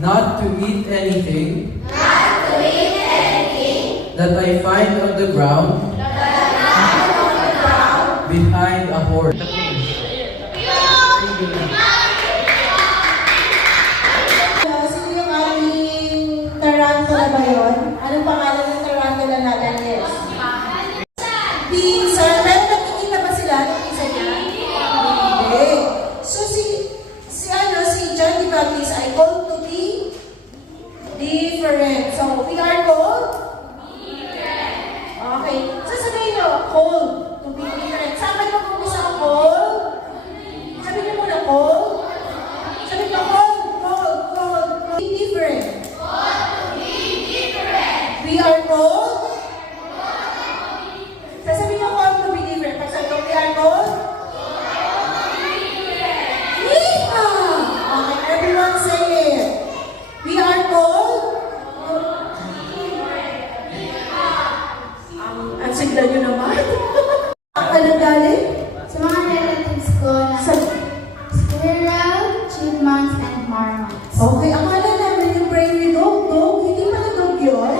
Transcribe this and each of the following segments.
not to eat anything that I find on the ground behind a horse. Sino yung ating tarantula ba yun? Anong pangalan ng tarantula natin? Yes. Pinsan. Pero nakikita ba sila ng pinsan niya? Hindi. So si John the Baptist ay called to be different. So we are called? Okay. So sabihin nyo, called to be different. Saan kayo mag-umpisa ang called? Sabi niyo muna called. Sabi niyo called. Be different. We are called. Sasabihin niyo called to be different. Pag sabi ko, we are called. Okay, everyone say it. We are called. Ang sigla niyo naman. Ang anong galing? Sa mga relatives ko na squirrel, chipmunks, and marmots. Okay, akala namin yung prairie dog. Hindi pala dog yun.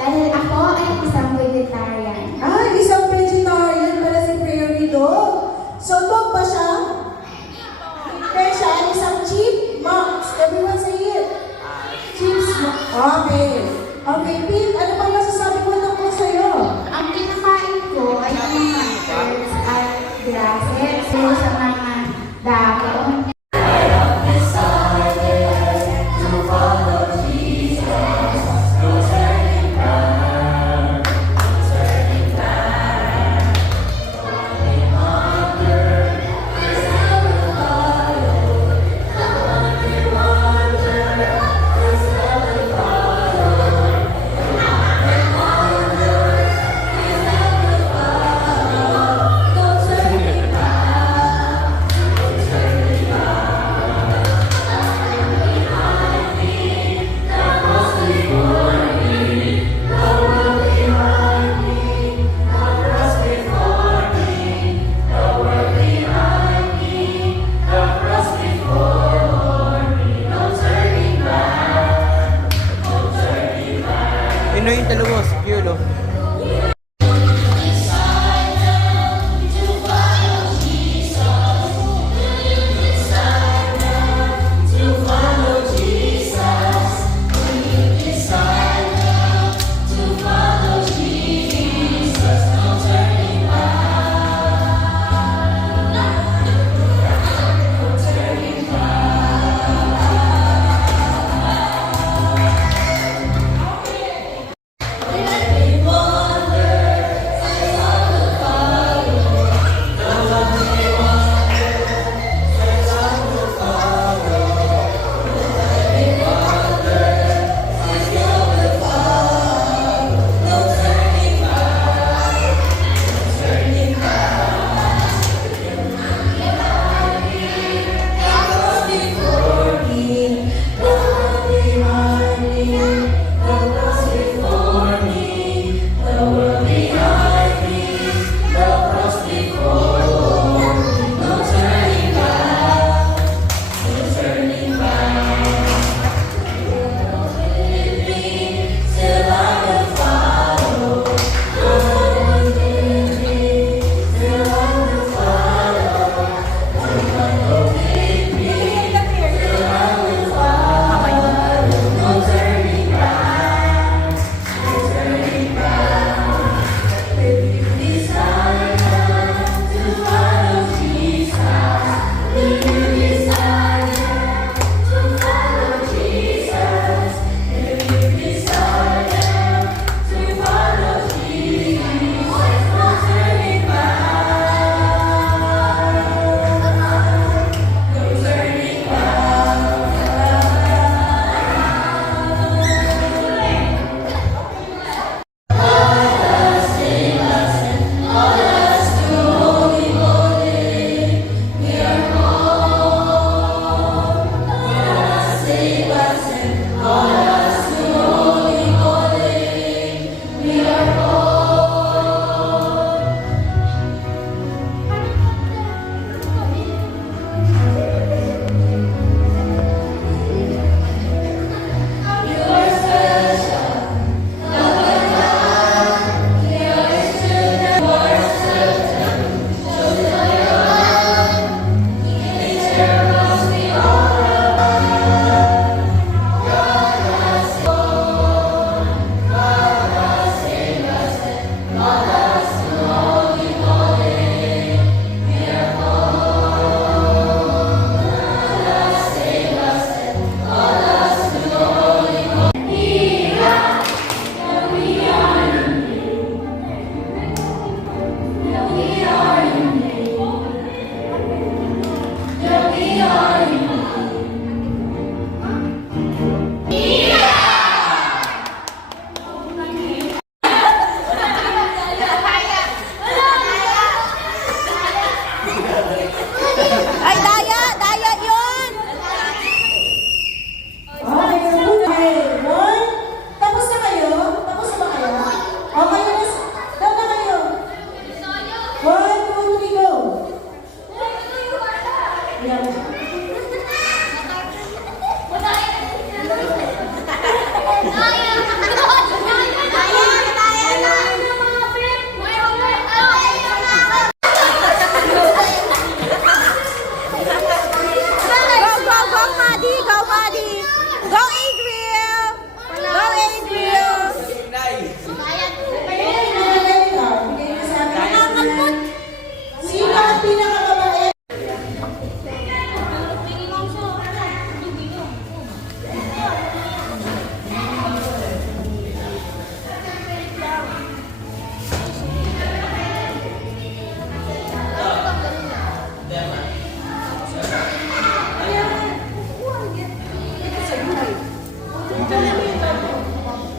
Dahil ako ay isang vegetarian. Isang vegetarian pala si prairie dog. So, dog ba siya? Hindi siya ay isang chipmunks. Everyone say it. Chipmunks. Okay, Pete, ano pa masasabi ko tungkol sa'yo? Ang kinakain ko ay mga herbs at grasses. So, sa mga dahon.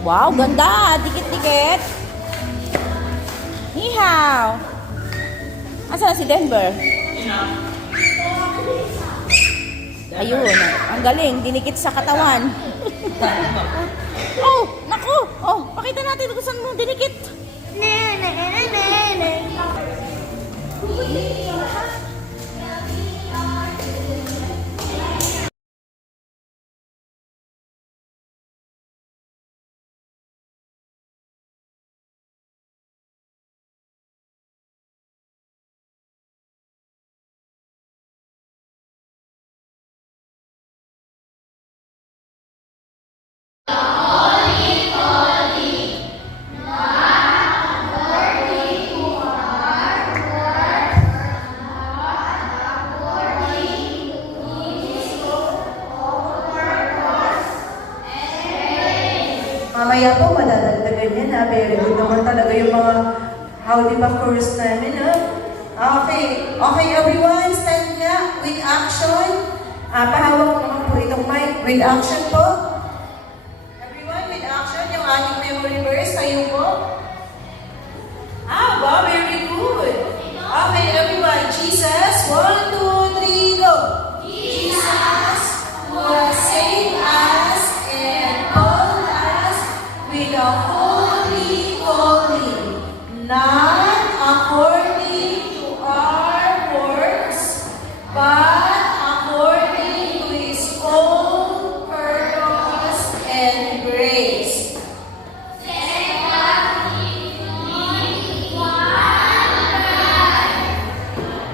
Wow, ganda. Dikit-dikit. Hihaw. Asan na si Denver? Ayun. Ang galing. Dinikit sa katawan. Oh, naku. Oh, pakita natin kung saan mo dinikit. Mamaya po, madadagdagan yan ha. Very good naman talaga yung mga howdy ba chorus namin ha. Okay. Okay everyone, stand nga with action. Pahawak ko naman po itong mic. With action po. Everyone, with action. Yung ating memory verse, kayo po. Wow, very good. Okay everyone, Jesus, 1, 2, 3, go. Jesus was saved us and called us with a holy calling, not according to our works, but according to His own purpose and grace.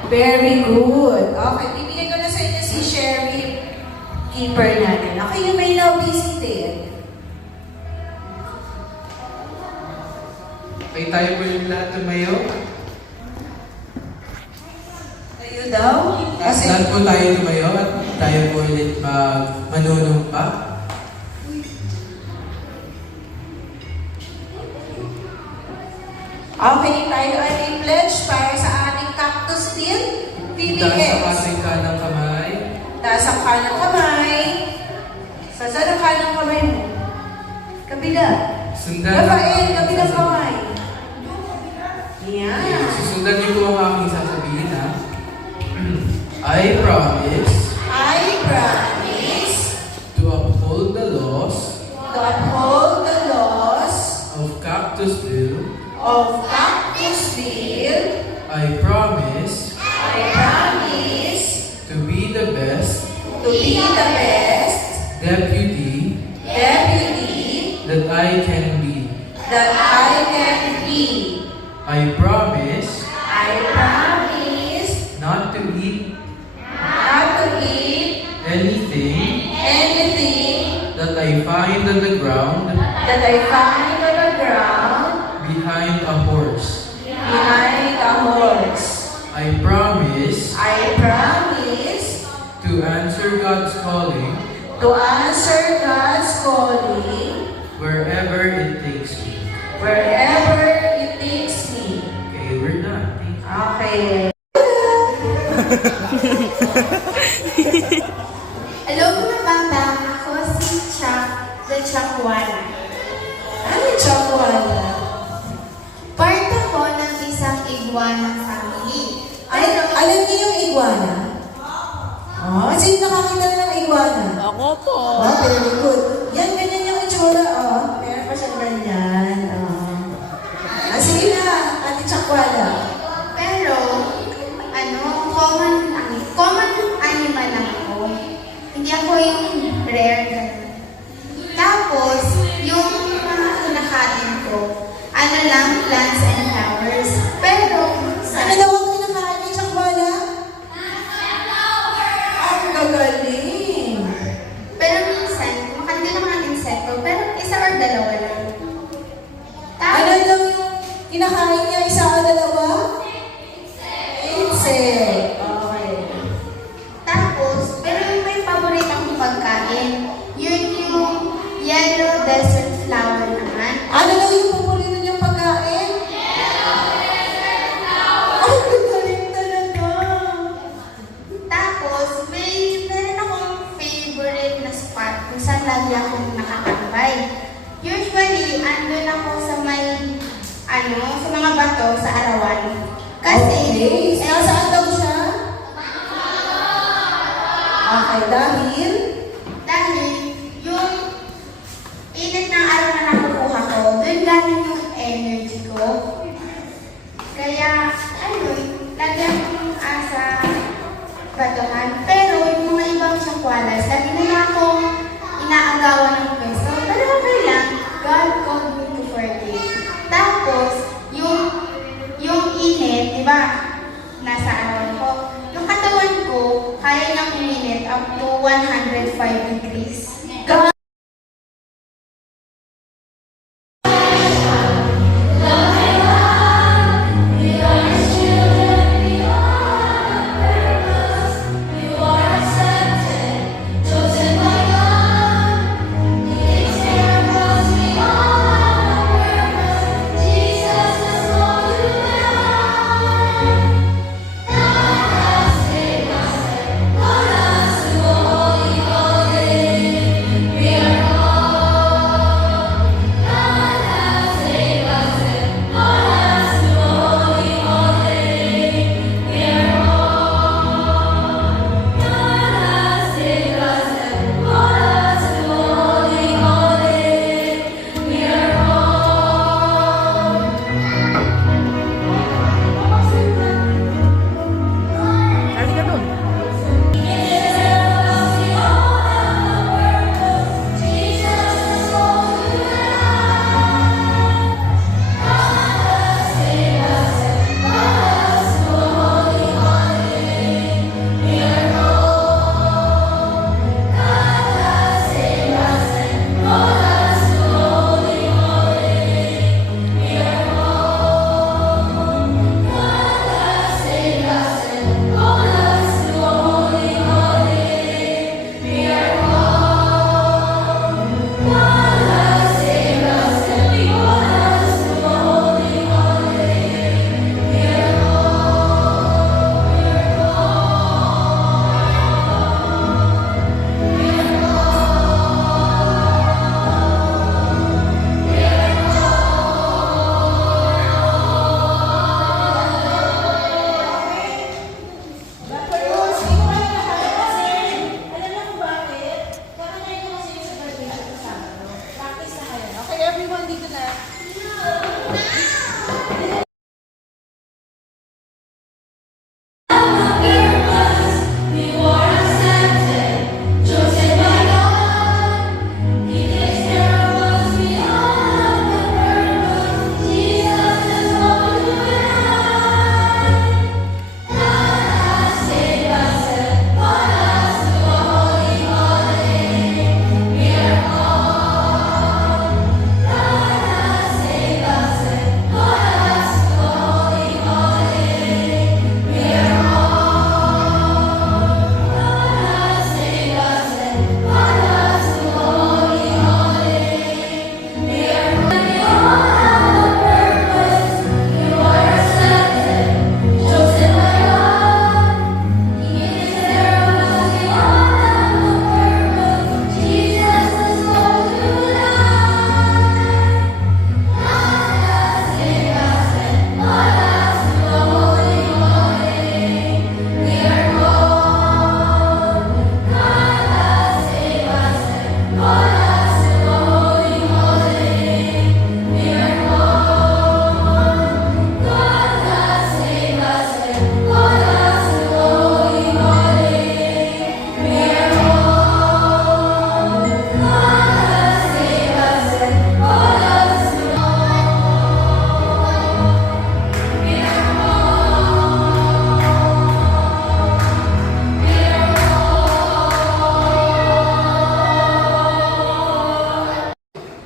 Very good. Okay, bibigay ko na sa inyo si Sherry, keeper natin. Okay, you may now be seated. Okay, tayo po yung lahat tumayo. Tayo daw? Kasi, Lahat po tayo tumayo at tayo po ulit manunumpa. okay, tayo ay i-pledge para sa ating cactus bill. Taas sa PBS. ating kanang kamay. Taas ang kanang kamay. Saan ang kanang kamay mo? Kabila. Sundan Rafael, kabilang kamay. Yan. Susundan niyo po ang aking sasabihin ha. I promise I promise to uphold the laws to uphold the laws of Cactusville. of Cactusville. I promise I promise to be the best to be the best deputy deputy that I can be. that I can be. I promise I promise not to eat not to eat anything anything that I find on the ground that I find on the ground behind a horse. behind a horse. I promise I promise to answer God's calling to answer God's calling wherever it takes me. wherever it takes me. Okay, we're done. Thank you. Okay. Hello mga bata, ako si Chuck, the Chuckwala. Ano yung chocolate? Part ako ng isang iguana family. Alam niyo yung iguana? Oh, sino nakakita na ng iguana? Ako po. Oh, very good. Yan, ganyan yung itsura, oh. Meron pa siyang ganyan, oh. Sige na, Ate Chakwala. Pero, common animal lang ako. Hindi ako yung rare ganun. Tapos, yung mga kinakain ko, plants and flowers. Pero, Ano daw ang kinakain ni Chakwala? Ang gagaling. pero minsan, kumakain din ako ng insekto, pero isa or dalawa lang. Ano daw yung kinakain niya, isa o dalawa? Insect. Okay. Tapos, pero yung may paborito akong pagkain, yun yung yellow desert flower naman. Ano daw yung paborito niyang pagkain? Ang gagaling talaga. Tapos, meron akong favorite na spot kung saan lagi akong nakatambay. Usually, andun ako sa may, sa mga bato sa arawan. Kasi, Okay, nasaan daw siya? Okay, dahil yung init ng araw na nakukuha ko, doon galing yung energy ko. Kaya, lagi akong sa batuhan. Pero yung mga ibang sakwalas, lagi nila akong inaagawan ng pwesto. Pero okay lang, God called me to forgive. Tapos, yung init, di ba, nasa arawan ko. Yung katawan ko, kaya niyang uminit up to 105 degrees. Halika dun. Okay, everyone dito na.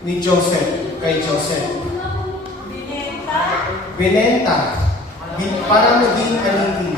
Ni Joseph, kay Joseph. Binenta para maging alipin